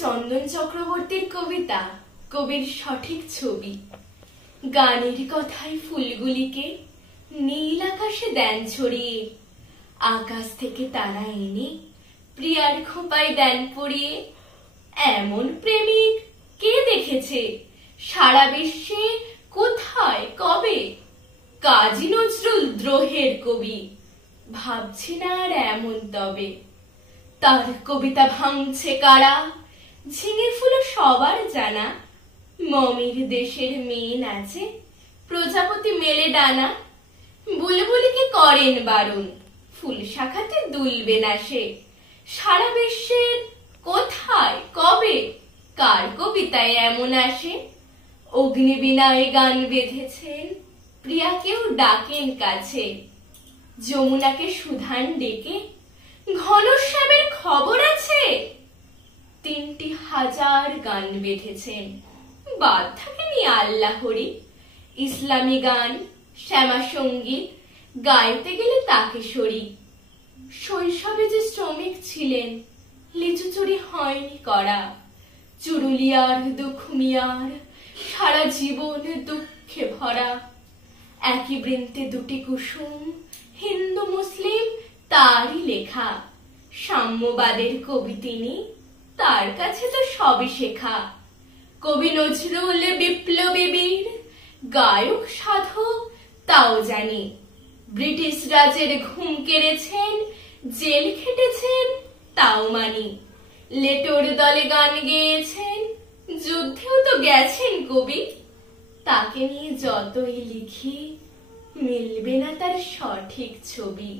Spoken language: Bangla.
চন্দন চক্রবর্তীর কবিতা কবির সঠিক ছবি। গানের কথায় ফুলগুলিকে নীল আকাশে দেন ছড়িয়ে, আকাশ থেকে তারা এনে প্রিয়ার খোঁপায় দেন পড়িয়ে। এমন প্রেমিক কে দেখেছে সারা বিশ্বে, কোথায় কবে? কাজী নজরুল দ্রোহের কবি, ভাবছি না আর এমন তবে। তার কবিতা ভাঙছে কারা, ঝিঙে ফুল সবার জানা। মমির দেশের মেয়ে নাচে, প্রজাপতি মেলে ডানা। বুলবুলিকে করেন বারণ, ফুল শাখাতে দুলবে না সে। সারা বিশ্বের কোথায় কবে, কার কবিতায় এমন আসে? অগ্নিবীণায় গান বেঁধেছেন, প্রিয়াকেও ডাকেন কাছে। যমুনাকে সুধান ডেকে, ঘনশ্যামের খবর আছে। 3,000 গান বেঁধেছেন, বাদ থাকেনি আল্লাহরি। ইসলামী গান, শ্যামা সঙ্গীত গাইতে গেলে তাকে সরি। শৈশবে যে শ্রমিক ছিলেন, লিচু চুরি হয়নি করা। চুরুলিয়ার দুখুমিয়ার সারা জীবন দুঃখে ভরা। একই বৃন্তে দুটি কুসুম, হিন্দু মুসলিম তারই লেখা। সাম্যবাদের কবি তিনি, তার কাছে তো সবই শেখা। কবি নজরুল বিপ্লবী বীর, গায়ক সাধক তাও জানি। ব্রিটিশ রাজের ঘুম কেড়েছেন, জেল খেটেছেন তাও মানি। লেটোর দলে গান গেয়েছেন, যুদ্ধেও তো গেছেন কবি। তাকে নিয়ে যতই লিখি, মিলবে না তার সঠিক ছবি।